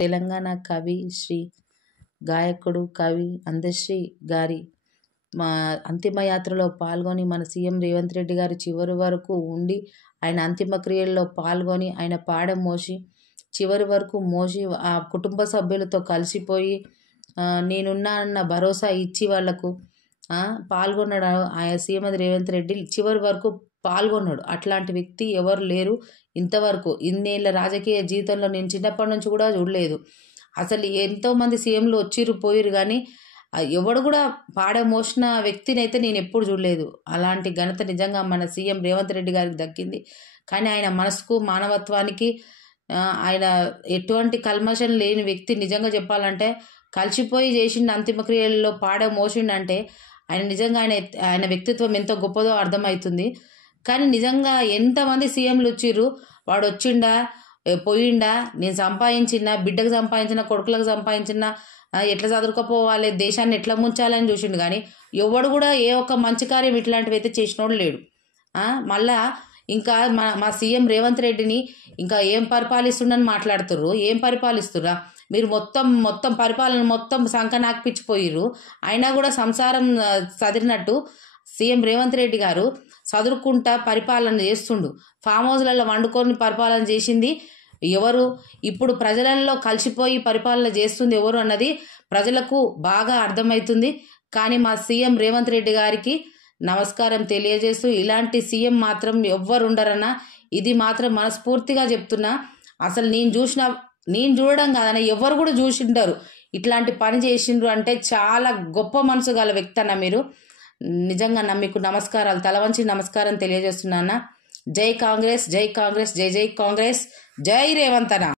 తెలంగాణ కవి శ్రీ గాయకుడు కవి అందశ్రీ గారి మా అంతిమ యాత్రలో పాల్గొని మన సీఎం రేవంత్ రెడ్డి గారు చివరి వరకు ఉండి ఆయన అంతిమ క్రియల్లో పాల్గొని ఆయన పాడ మోసి చివరి వరకు మోసి ఆ కుటుంబ సభ్యులతో కలిసిపోయి నేనున్నా అన్న భరోసా ఇచ్చి వాళ్లకు పాల్గొన్నాడు. ఆయన సీఎం రేవంత్ రెడ్డి చివరి వరకు పాల్గొన్నాడు. అట్లాంటి వ్యక్తి ఎవరు లేరు ఇంతవరకు. ఇన్నేళ్ళ రాజకీయ జీవితంలో నేను చిన్నప్పటి నుంచి కూడా చూడలేదు. అసలు ఎంతోమంది సీఎంలు వచ్చిర్రు పోయిరు, కానీ ఎవడు కూడా పాడ మోసిన వ్యక్తిని అయితే నేను ఎప్పుడు చూడలేదు. అలాంటి ఘనత నిజంగా మన సీఎం రేవంత్ రెడ్డి గారికి దక్కింది. కానీ ఆయన మనసుకు మానవత్వానికి ఆయన ఎటువంటి కల్మషం లేని వ్యక్తి. నిజంగా చెప్పాలంటే కలిసిపోయి చేసిన అంతిమక్రియల్లో పాడ మోసిండంటే ఆయన నిజంగా ఆయన వ్యక్తిత్వం ఎంతో గొప్పదో అర్థమవుతుంది. కానీ నిజంగా ఎంతమంది సీఎంలు వచ్చిర్రు, వాడు వచ్చిండా పోయిండా, నేను సంపాదించిన బిడ్డకు సంపాదించిన కొడుకులకు సంపాదించిన ఎట్లా చదువుకపోవాలి, దేశాన్ని ఎట్లా ముంచాలని చూసిండు. కానీ ఎవడు కూడా ఏ ఒక్క మంచి కార్యం ఇట్లాంటివి అయితే చేసినోడు లేడు. మళ్ళా ఇంకా మా సీఎం రేవంత్ రెడ్డిని ఇంకా ఏం పరిపాలిస్తుండని మాట్లాడుతుర్రు. ఏం పరిపాలిస్తుర్రా మీరు? మొత్తం పరిపాలన మొత్తం సంకనాక్పిచ్చిపోయిర్రు. అయినా కూడా సంసారం చదిరినట్టు సీఎం రేవంత్ రెడ్డి గారు చదువుకుంటా పరిపాలన చేస్తుండు. ఫామ్ హౌస్లలో వండుకొని పరిపాలన చేసింది ఎవరు? ఇప్పుడు ప్రజలలో కలిసిపోయి పరిపాలన చేస్తుంది ఎవరు అన్నది ప్రజలకు బాగా అర్థమవుతుంది. కానీ మా సీఎం రేవంత్ రెడ్డి గారికి నమస్కారం తెలియజేస్తూ, ఇలాంటి సీఎం మాత్రం ఎవ్వరు ఉండరన్నా, ఇది మాత్రం మనస్ఫూర్తిగా చెప్తున్నా. అసలు నేను చూడడం కాదన్న ఎవరు కూడా చూసింటారు. ఇట్లాంటి పని చేసిండ్రు అంటే చాలా గొప్ప మనసు గల వ్యక్తి అన్న మీరు. నిజంగా మీకు నమస్కారాలు, తలవంచి నమస్కారం తెలియజేస్తున్నా. జై కాంగ్రెస్, జై కాంగ్రెస్, జై జై కాంగ్రెస్, జై రేవంత్ అన్న.